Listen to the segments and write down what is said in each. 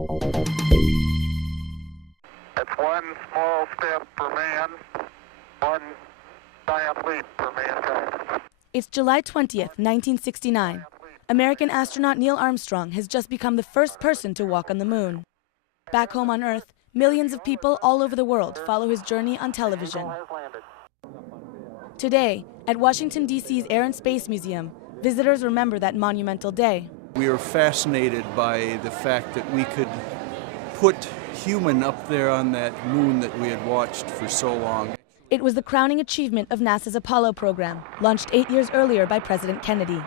It's one small step for man, one giant leap for mankind. It's July 20th, 1969. American astronaut Neil Armstrong has just become the first person to walk on the moon. Back home on Earth, millions of people all over the world follow his journey on television. Today, at Washington, D.C.'s Air and Space Museum, visitors remember that monumental day. We were fascinated by the fact that we could put human up there on that moon that we had watched for so long. It was the crowning achievement of NASA's Apollo program, launched 8 years earlier by President Kennedy.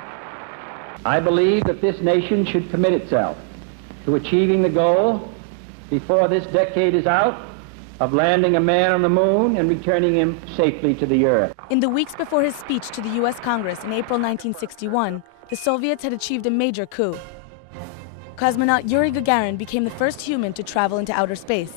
I believe that this nation should commit itself to achieving the goal before this decade is out of landing a man on the moon and returning him safely to the Earth. In the weeks before his speech to the U.S. Congress in April 1961, the Soviets had achieved a major coup. Cosmonaut Yuri Gagarin became the first human to travel into outer space.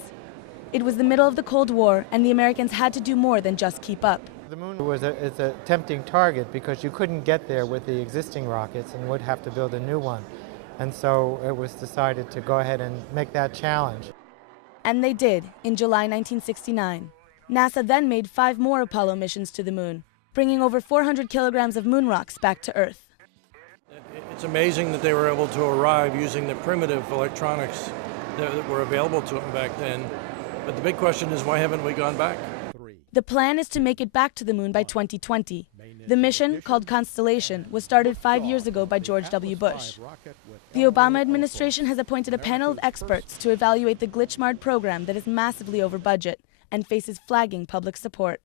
It was the middle of the Cold War, and the Americans had to do more than just keep up. The moon is a tempting target because you couldn't get there with the existing rockets and would have to build a new one. And so it was decided to go ahead and make that challenge. And they did, in July 1969. NASA then made 5 more Apollo missions to the moon, bringing over 400 kilograms of moon rocks back to Earth. It's amazing that they were able to arrive using the primitive electronics that were available to them back then. But the big question is, why haven't we gone back? The plan is to make it back to the moon by 2020. The mission, called Constellation, was started 5 years ago by George W. Bush. The Obama administration has appointed a panel of experts to evaluate the glitch-marred program that is massively over budget and faces flagging public support.